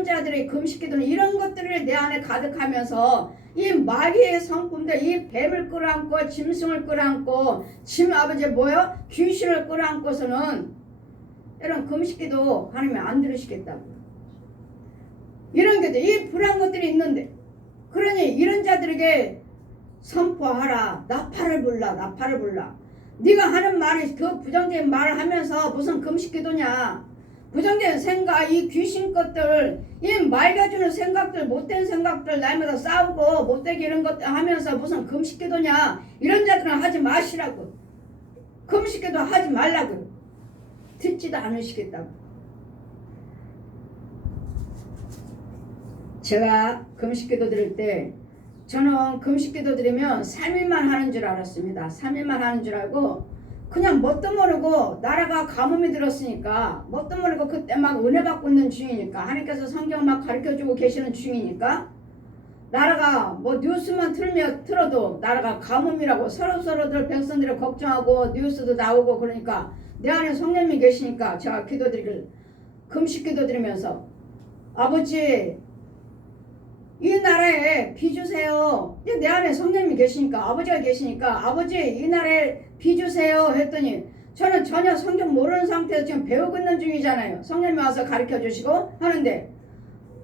자들의 금식기도는 이런 것들을 내 안에 가득하면서 이 마귀의 성품들, 이 뱀을 끌어안고 짐승을 끌어안고 아버지 뭐요? 귀신을 끌어안고서는 이런 금식기도 하나님이 안 들으시겠다고. 이런 것들, 이 불안 것들이 있는데, 그러니 이런 자들에게 선포하라. 나팔을 불라, 나팔을 불라. 네가 하는 말이 그 부정적인 말을 하면서 무슨 금식기도냐? 부정적인 생각, 이 귀신 것들, 이 맑아주는 생각들, 못된 생각들, 날마다 싸우고 못되게 이런 것들 하면서 무슨 금식기도냐? 이런 자들은 하지 마시라고. 금식기도 하지 말라고. 듣지도 않으시겠다고. 제가 금식기도 드릴 때 저는 금식기도 드리면 3일만 하는 줄 알았습니다. 3일만 하는 줄 알고 그냥 뭣도 모르고 나라가 가뭄이 들었으니까 뭣도 모르고 그때 막 은혜 받고 있는 중이니까 하나님께서 성경 막 가르쳐주고 계시는 중이니까 나라가 뭐 뉴스만 틀어도 나라가 가뭄이라고 서로들 백성들을 걱정하고 뉴스도 나오고 그러니까 내 안에 성령님이 계시니까 제가 금식기도 드리면서 아버지 이 나라에 비 주세요. 내 안에 성령님이 계시니까 아버지가 계시니까 아버지 이 나라에 비 주세요 했더니 저는 전혀 성경 모르는 상태에서 지금 배우고 있는 중이잖아요. 성령님이 와서 가르쳐 주시고 하는데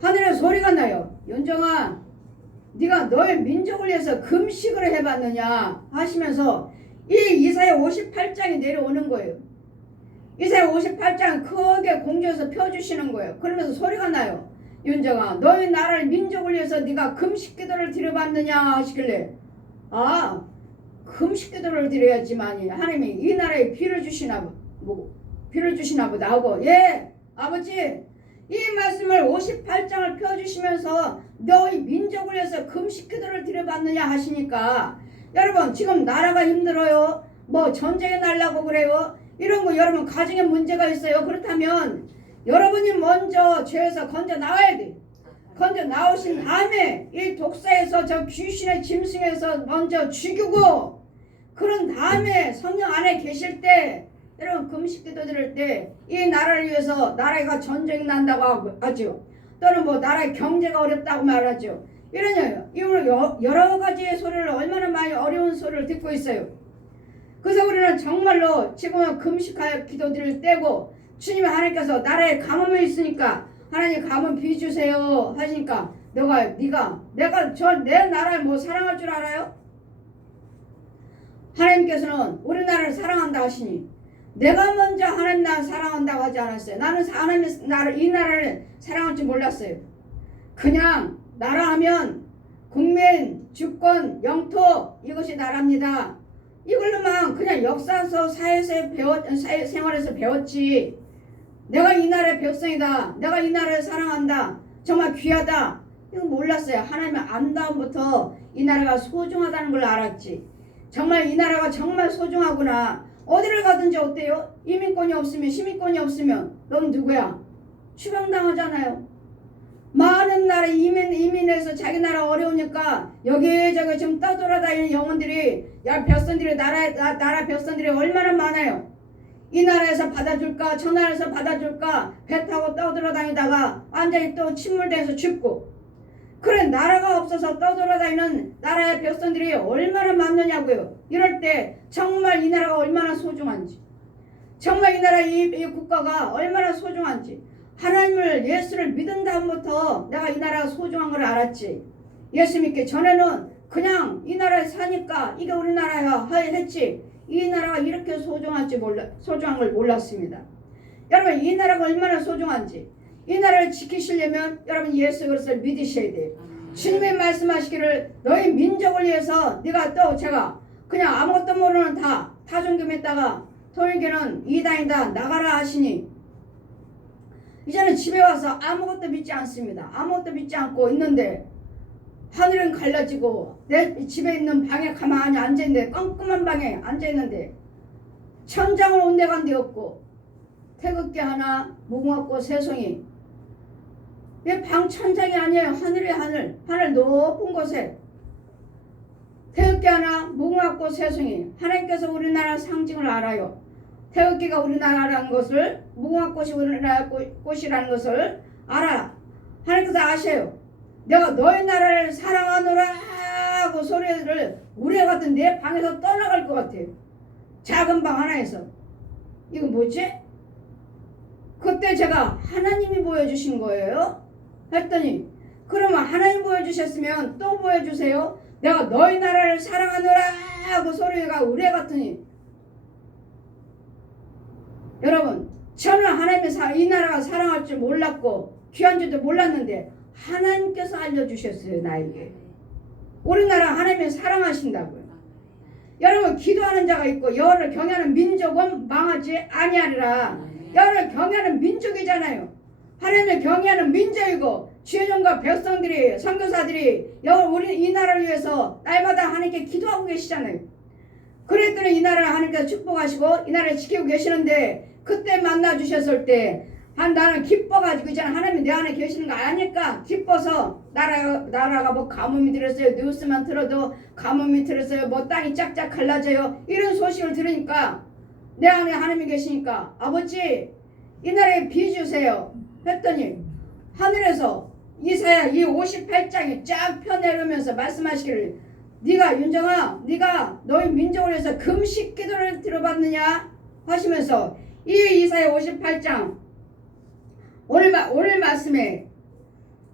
하늘에 소리가 나요. 윤정아 네가 너의 민족을 위해서 금식을 해봤느냐 하시면서 이 이사야 58장이 내려오는 거예요. 이사야 58장 크게 공주에서 펴주시는 거예요. 그러면서 소리가 나요. 윤정아 너희 나라를 민족을 위해서 네가 금식기도를 드려봤느냐 하시길래 아 금식기도를 드려야지만이 하나님이 이 나라에 비를 주시나 보다 하고 예 아버지 이 말씀을 58장을 펴주시면서 너희 민족을 위해서 금식기도를 드려봤느냐 하시니까 여러분 지금 나라가 힘들어요. 뭐 전쟁이 날라고 그래요. 이런 거 여러분 가정에 문제가 있어요. 그렇다면 여러분이 먼저 죄에서 건져 나와야 돼. 건져 나오신 다음에 이 독사에서 저 귀신의 짐승에서 먼저 죽이고 그런 다음에 성령 안에 계실 때 여러분 금식기도 드릴 때 이 나라를 위해서 나라가 전쟁이 난다고 하죠. 또는 뭐 나라의 경제가 어렵다고 말하죠. 이런 여러 가지의 소리를 얼마나 많이 어려운 소리를 듣고 있어요. 그래서 우리는 정말로 지금은 금식하여 기도 드릴 때고 주님 하나님께서 나라에 가뭄이 있으니까 하나님 가뭄 비주세요 하시니까 내가 내 나라를 뭐 사랑할 줄 알아요? 하나님께서는 우리나라를 사랑한다 하시니 내가 먼저 하나님 나라를 사랑한다고 하지 않았어요. 나는 하나님 이 나라를 사랑할 줄 몰랐어요. 그냥 나라 하면 국민, 주권, 영토 이것이 나라입니다. 이걸로만 그냥 역사서 사회생활에서 배웠지. 내가 이 나라의 백성이다. 내가 이 나라를 사랑한다. 정말 귀하다. 이거 몰랐어요. 하나님의 안다음부터 이 나라가 소중하다는 걸 알았지. 정말 이 나라가 정말 소중하구나. 어디를 가든지 어때요? 이민권이 없으면 시민권이 없으면 넌 누구야? 추방당하잖아요. 많은 나라 이민해서 자기 나라 어려우니까 여기저기 지금 떠돌아다니는 영혼들이 백성들이 나라 백성들이 얼마나 많아요. 이 나라에서 받아줄까 저 나라에서 받아줄까 배 타고 떠돌아다니다가 완전히 또 침몰돼서 죽고 그래 나라가 없어서 떠돌아다니는 나라의 백성들이 얼마나 많느냐고요. 이럴 때 정말 이 나라가 얼마나 소중한지 정말 이 나라 이 국가가 얼마나 소중한지 하나님을 예수를 믿은 다음부터 내가 이 나라가 소중한 걸 알았지. 예수 믿기 전에는 그냥 이 나라에 사니까 이게 우리나라야 했지 이 나라가 이렇게 소중한 걸 몰랐습니다. 여러분 이 나라가 얼마나 소중한지 이 나라를 지키시려면 여러분 예수 그리스도를 믿으셔야 돼요. 주님이 말씀하시기를 너희 민족을 위해서 네가 또 제가 그냥 아무것도 모르는 타종교했다가 통일교는 이단이다 나가라 하시니 이제는 집에 와서 아무것도 믿지 않습니다. 아무것도 믿지 않고 있는데 하늘은 갈라지고 내 집에 있는 방에 가만히 앉아있는데 깜깜한 방에 앉아있는데 천장을 온데간데 없고 태극기 하나 무궁화꽃 세송이 이 방 천장이 아니에요. 하늘이 하늘 높은 곳에 태극기 하나 무궁화꽃 세송이 하나님께서 우리나라 상징을 알아요. 태극기가 우리나라라는 것을 무궁화꽃이 우리나라 꽃이라는 것을 알아. 하나님께서 아셔요. 내가 너희 나라를 사랑하노라 하고 소리를 우레 같은 내 방에서 떠나갈 것 같아요. 작은 방 하나에서. 이거 뭐지? 그때 제가 하나님이 보여주신 거예요. 했더니 그러면 하나님 보여주셨으면 또 보여주세요. 내가 너희 나라를 사랑하노라 하고 소리가 우레 같으니. 여러분, 저는 하나님의 이 나라가 사랑할 줄 몰랐고 귀한 줄도 몰랐는데 하나님께서 알려주셨어요. 나에게. 우리나라 하나님이 사랑하신다고요. 여러분, 기도하는 자가 있고 여호와를 경외하는 민족은 망하지 아니하리라. 여호와를 경외하는 민족이잖아요. 하나님을 경외하는 민족이고 주연과 백성들이 선교사들이 우리 이 나라를 위해서 날마다 하나님께 기도하고 계시잖아요. 그랬더니 이 나라를 하나님께서 축복하시고 이 나라를 지키고 계시는데 그때 만나 주셨을 때 나는 기뻐가지고 있잖아. 하나님이 내 안에 계시는 거 아니까 기뻐서 나라가 뭐 가뭄이 들었어요. 뉴스만 틀어도 가뭄이 들었어요. 뭐 땅이 짝짝 갈라져요. 이런 소식을 들으니까 내 안에 하나님이 계시니까 아버지 이 나라에 비 주세요 했더니 하늘에서 이사야 이 58장이 쫙 펴내려면서 말씀하시기를 네가 윤정아 네가 너희 민족을 위해서 금식 기도를 들어봤느냐 하시면서 이 이사야 58장 오늘 말씀에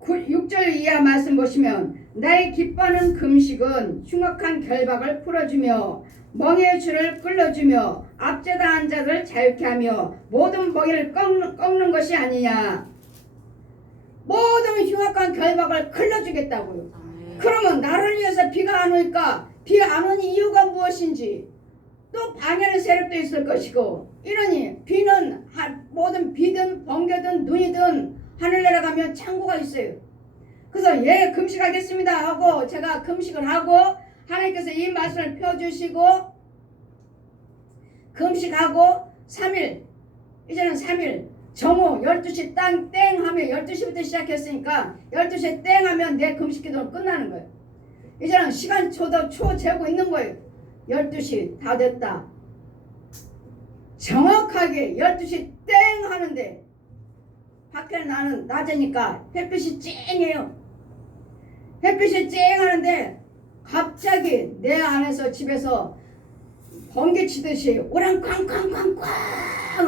6절 이하 말씀 보시면 나의 기뻐하는 금식은 흉악한 결박을 풀어주며 멍에의 줄을 끌어주며 압제당한 자를 자유케 하며 모든 멍에를 꺾는 것이 아니냐. 모든 흉악한 결박을 끌어주겠다고요. 그러면 나를 위해서 비가 안 오니까 비가 안 오는 이유가 무엇인지 또 방해하는 세력도 있을 것이고 이러니 비는 모든 비든 번개든 눈이든 하늘 내려가면 창고가 있어요. 그래서 예 금식하겠습니다 하고 제가 금식을 하고 하나님께서 이 말씀을 펴주시고 금식하고 3일 이제는 3일 정오 12시 땡 하면 12시부터 시작했으니까 12시에 땡 하면 내 금식 기도는 끝나는 거예요. 이제는 시간 초 재고 있는 거예요. 12시 다 됐다. 정확하게 12시 땡 하는데 밖에 나는 낮으니까 햇빛이 쨍해요. 햇빛이 쨍 하는데 갑자기 내 안에서 집에서 번개 치듯이 오랑쾅쾅쾅쾅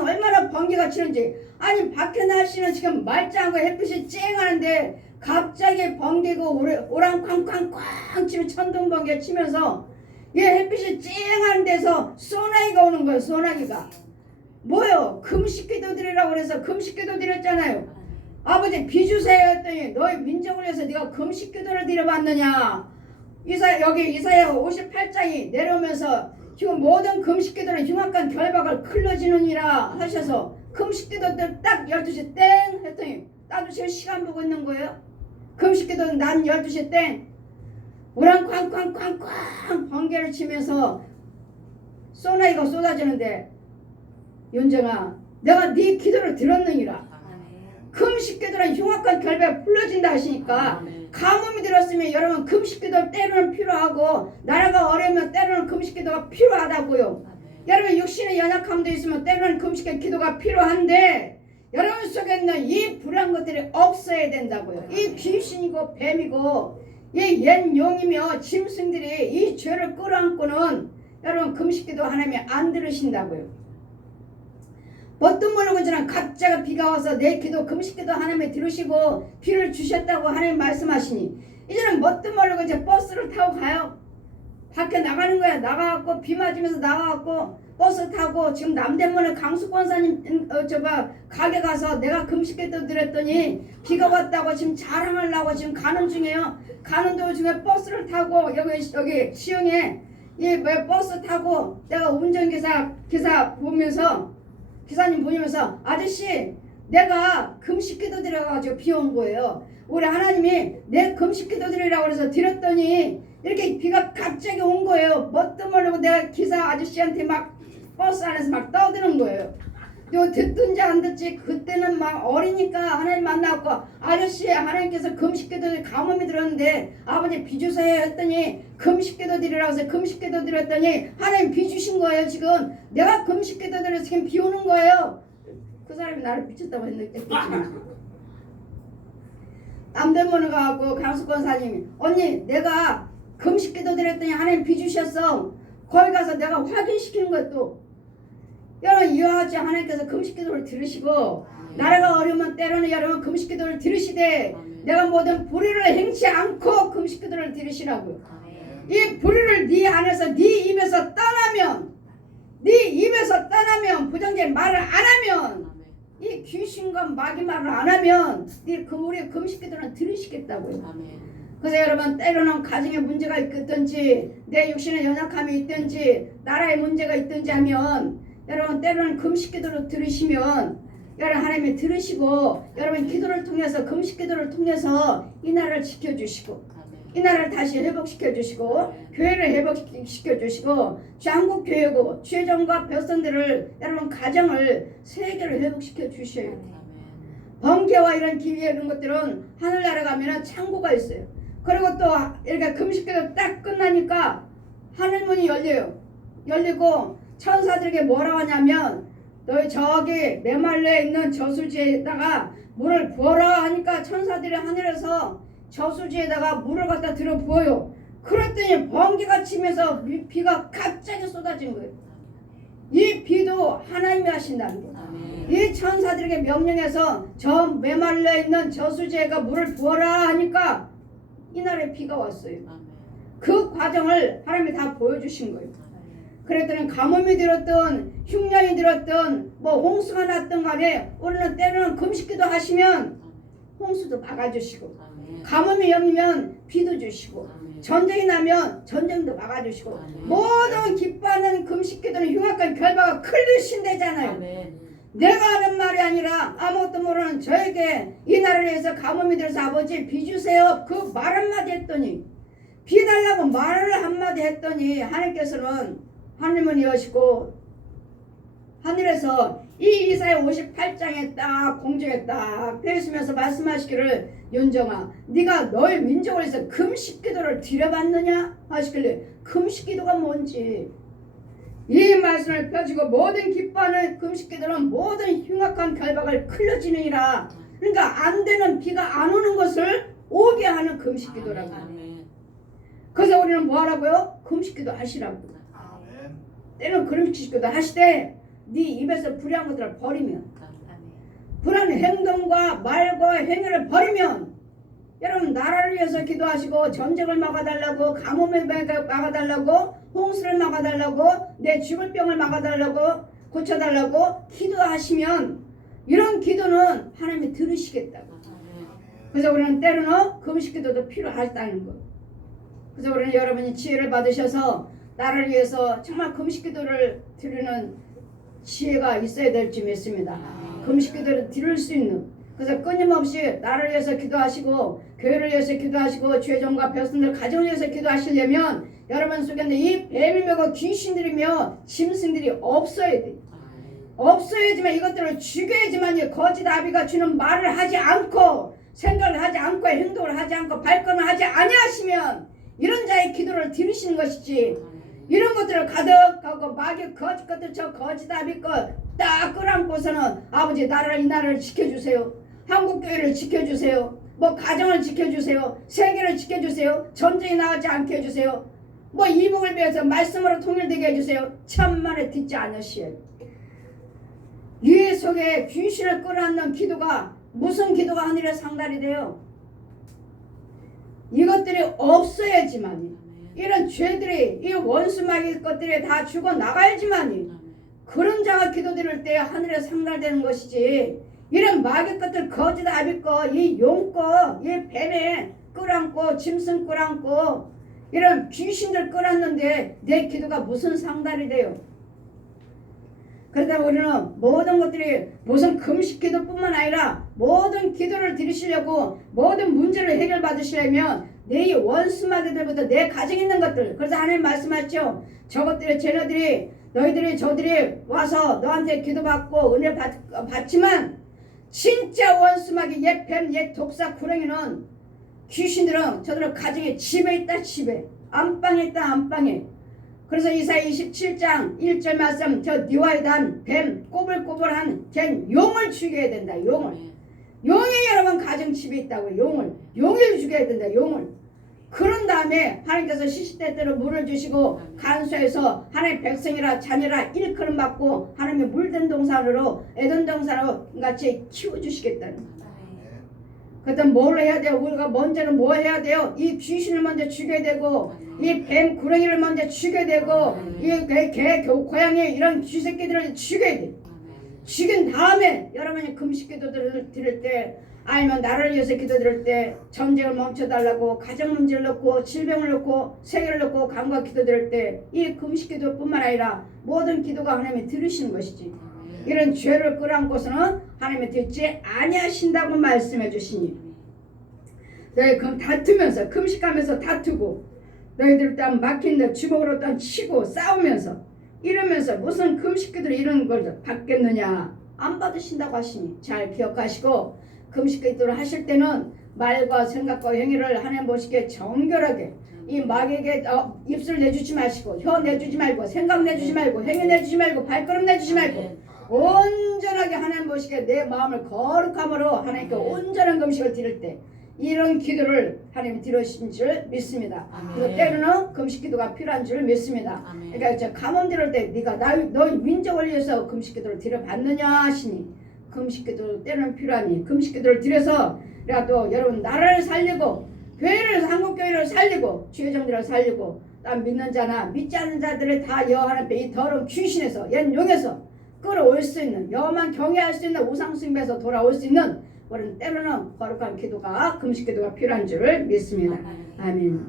얼마나 번개가 치는지 아니 밖에 날씨는 지금 말짱하고 햇빛이 쨍 하는데 갑자기 번개가 오랑쾅쾅쾅 치면 천둥번개 치면서 얘 햇빛이 쨍한 데서 소나기가 오는 거예요. 소나기가 뭐요? 금식기도 드리라고 그래서 금식기도 드렸잖아요. 아버지 비 주세요 했더니 너희 민족을 위해서 네가 금식기도를 드려봤느냐. 여기 이사야 58장이 내려오면서 지금 모든 금식기도는 흉악한 결박을 클러지느니라 하셔서 금식기도들 딱 12시 땡 했더니 나도 지금 시간 보고 있는 거예요. 금식기도는 난 12시 땡 우랑쾅쾅쾅쾅 번개를 치면서 소나기가 쏟아지는데 윤정아 내가 네 기도를 들었느니라. 금식기도는 흉악한 결박이 풀어진다 하시니까 가뭄이 들었으면 여러분 금식기도 때로는 필요하고 나라가 어려우면 때로는 금식기도가 필요하다고요. 여러분 육신의 연약함도 있으면 때로는 금식기도가 필요한데 여러분 속에 있는 이 불안 것들이 없어야 된다고요. 이 귀신이고 뱀이고 이 옛 용이며 짐승들이 이 죄를 끌어안고는 여러분 금식기도 하나님이 안 들으신다고요. 뭣도 모르고 저는 갑자기 비가 와서 내 기도 금식기도 하나님이 들으시고 비를 주셨다고 하나님 말씀하시니 이제는 뭣도 모르고 이제 버스를 타고 가요. 밖에 나가는 거야. 나가갖고 비 맞으면서 나가갖고 버스 타고 지금 남대문에 강수권사님 가게 가서 내가 금식기도 드렸더니 비가 왔다고 지금 자랑하려고 지금 가는 중이에요. 가는 도중에 버스를 타고 여기 시흥에 이 버스 타고 내가 운전기사 보면서 기사님 보면서 아저씨 내가 금식기도 드려가지고 비 온 거예요. 우리 하나님이 내 금식기도 드리라고 그래서 드렸더니 이렇게 비가 갑자기 온 거예요. 뭣도 모르고 내가 기사 아저씨한테 막 버스 안에서 막 떠드는 거예요. 요 듣든지 안 듣지 그때는 막 어리니까 하나님 만나고 아저씨 하나님께서 금식기도 가뭄이 들었는데 아버지 비 주세요 했더니 금식기도 드리라고 해서 금식기도 드렸더니 하나님 비 주신 거예요. 지금 내가 금식기도 드려서 지금 비 오는 거예요. 그 사람이 나를 미쳤다고 했는데 남대문에 가갖고 강수 권사님이 언니 내가 금식기도 드렸더니 하나님 비 주셨어. 거기 가서 내가 확인시키는 것도 여러분 이와 같이 하나님께서 금식기도를 들으시고 나라가 어려우면 때로는 여러분 금식기도를 들으시되 내가 모든 불의를 행치 않고 금식기도를 들으시라고요. 이 불의를 네 안에서 네 입에서 떠나면 네 입에서 떠나면 부정제 말을 안 하면 이 귀신과 마귀 말을 안 하면 네 우리 금식기도는 들으시겠다고요. 그래서 여러분 때로는 가정에 문제가 있든지 내 육신에 연약함이 있든지 나라에 문제가 있든지 하면 여러분 때로는 금식기도를 들으시면 여러분 하나님이 들으시고 여러분 기도를 통해서 금식기도를 통해서 이 나라를 지켜주시고 이 나라를 다시 회복시켜주시고 교회를 회복시켜주시고 한국 교회고 최종과 백성들을 여러분 가정을 세계를 회복시켜 주셔요. 번개와 이런 기회 이런 것들은 하늘나라 가면은 창고가 있어요. 그리고 또 이렇게 금식기도 딱 끝나니까 하늘문이 열려요. 열리고 천사들에게 뭐라고 하냐면 너희 저기 메말레에 있는 저수지에다가 물을 부어라 하니까 천사들이 하늘에서 저수지에다가 물을 갖다 들어 부어요. 그랬더니 번개가 치면서 비가 갑자기 쏟아진 거예요. 이 비도 하나님이 하신다는 거예요. 이 천사들에게 명령해서 저 메말레에 있는 저수지에가 물을 부어라 하니까 이날에 비가 왔어요. 그 과정을 하나님이 다 보여주신 거예요. 그랬더니 가뭄이 들었던 흉년이 들었던 뭐 홍수가 났던 간에 우리는 때로는 금식기도 하시면 홍수도 막아주시고 가뭄이 여미면 비도 주시고 전쟁이 나면 전쟁도 막아주시고 모든 기뻐하는 금식기도는 흉악한 결과가 클리신대잖아요. 내가 하는 말이 아니라 아무것도 모르는 저에게 이 나라를 위해서 가뭄이 들어서 아버지 비 주세요 그 말 한마디 했더니 비 달라고 말을 한마디 했더니 하나님께서는 하늘문 여시고 하늘에서 이 이사야 58장에 딱 공중에 딱 펴있으면서 말씀하시기를 윤정아 네가 너의 민족을 위해서 금식기도를 드려봤느냐 하시길래 금식기도가 뭔지 이 말씀을 펴주고 모든 기뻐하는 금식기도는 모든 흉악한 결박을 클러지느니라. 그러니까 안 되는 비가 안 오는 것을 오게 하는 금식기도라고. 그래서 우리는 뭐 하라고요? 금식기도 하시라고. 때는 금식기도 하시되 네 입에서 불의한 것들을 버리면 불의한 행동과 말과 행위를 버리면 여러분 나라를 위해서 기도하시고 전쟁을 막아달라고 가뭄을 막아달라고 홍수를 막아달라고 내 죽을 병을 막아달라고 고쳐달라고 기도하시면 이런 기도는 하나님이 들으시겠다고. 그래서 우리는 때로는 금식기도도 필요하다는 것. 그래서 우리는 여러분이 지혜를 받으셔서 나를 위해서 정말 금식기도를 드리는 지혜가 있어야 될 줄 믿습니다. 금식기도를 드릴 수 있는 그래서 끊임없이 나를 위해서 기도하시고 교회를 위해서 기도하시고 죄종과 백성들 가정을 위해서 기도하시려면 여러분 속에 이 뱀이며 귀신들이며 짐승들이 없어야 돼. 없어야지만 이것들을 죽여야지만 거짓 아비가 주는 말을 하지 않고 생각을 하지 않고 행동을 하지 않고 발걸음을 하지 아니하시면 이런 자의 기도를 들으시는 것이지 이런 것들을 가득하고 마귀 거짓 것들 저 거짓 아비 거딱 끌어안고서는 아버지 나라를 이 나라를 지켜주세요. 한국교회를 지켜주세요. 뭐 가정을 지켜주세요. 세계를 지켜주세요. 전쟁이 나지 않게 해주세요. 뭐 이복을 위해서 말씀으로 통일되게 해주세요. 천만에 듣지 않으시에요. 유해 속에 귀신을 끌어안는 기도가 무슨 기도가 하늘에 상달이 돼요? 이것들이 없어야지만이 이런 죄들이 이 원수마귀 것들이 다 죽어 나가야지만이 그런 자가 기도드릴 때 하늘에 상달되는 것이지 이런 마귀 것들 거짓 아비 거이 용 거 이 뱀에 끌어안고 짐승 끌어안고 이런 귀신들 끌어안는데 내 기도가 무슨 상달이 돼요? 그러다 우리는 모든 것들이 무슨 금식 기도뿐만 아니라 모든 기도를 드리시려고 모든 문제를 해결받으시려면 내 원수마귀들부터 내 가정에 있는 것들 그래서 하나님 말씀하셨죠. 저것들이 쟤네들이 너희들이 저들이 와서 너한테 기도받고 은혜 받지만 진짜 원수마귀 옛 뱀 옛 독사 구렁이는 귀신들은 저들은 가정에 집에 있다 집에 안방에 있다 안방에 그래서 이사야 27장 1절 말씀 저 니와에 단 뱀 꼬불꼬불한 걘 용을 죽여야 된다 용을 용이 여러분 가정집에 있다고. 용을 죽여야 된다. 용을. 그런 다음에 하나님께서 시시때때로 물을 주시고 간수해서 하나님의 백성이라 자녀라 일컬음 받고 하나님의 물든 동산으로 에덴 동산으로 같이 키워주시겠다는 거예요. 그때 뭘 해야 돼요? 우리가 먼저는 뭐 해야 돼요? 이 귀신을 먼저 죽여야 되고 이 뱀 구렁이를 먼저 죽여야 되고 이 개 고양이 이런 쥐새끼들을 죽여야 돼. 죽인 다음에 여러분이 금식 기도를 드릴 때 아니면 나를 위해서 기도 드릴 때 전쟁을 멈춰달라고 가정 문제를 넣고 질병을 넣고 세계를 넣고 간과 기도 드릴 때 이 금식 기도뿐만 아니라 모든 기도가 하나님이 들으시는 것이지. 이런 죄를 끌어안고서는 하나님이 듣지 아니하신다고 말씀해 주시니 너희 그럼 다투면서 금식하면서 다투고 너희들 또 막힌 데 주먹으로 또 치고 싸우면서 이러면서 무슨 금식기도를 이런 걸 받겠느냐 안 받으신다고 하시니 잘 기억하시고 금식기도를 하실 때는 말과 생각과 행위를 하나님 보시기에 정결하게 이 마귀에게 입술 내주지 마시고 혀 내주지 말고 생각 내주지 말고 행위 내주지 말고 발걸음 내주지 말고 온전하게 하나님 보시기에 내 마음을 거룩함으로 하나님께 온전한 금식을 드릴 때 이런 기도를 하나님이 들으신 줄 믿습니다. 그리고 때로는 금식기도가 필요한 줄 믿습니다. 그러니까 저 가뭄 들을 때 네가 너희 민족을 위해서 금식기도를 드려봤느냐 하시니 금식기도 때로는 필요하니 금식기도를 드려서 내가 또 여러분 나라를 살리고 교회를 한국교회를 살리고 주의정들을 살리고 난 믿는 자나 믿지 않는 자들을 다 여호와 하나님 앞에 이 더러운 귀신에서 옛 용에서 끌어올 수 있는 여호와만 경외할 수 있는 우상숭배에서 돌아올 수 있는 우리는 때로는 거룩한 기도가 금식기도가 필요한 줄 믿습니다. 아멘.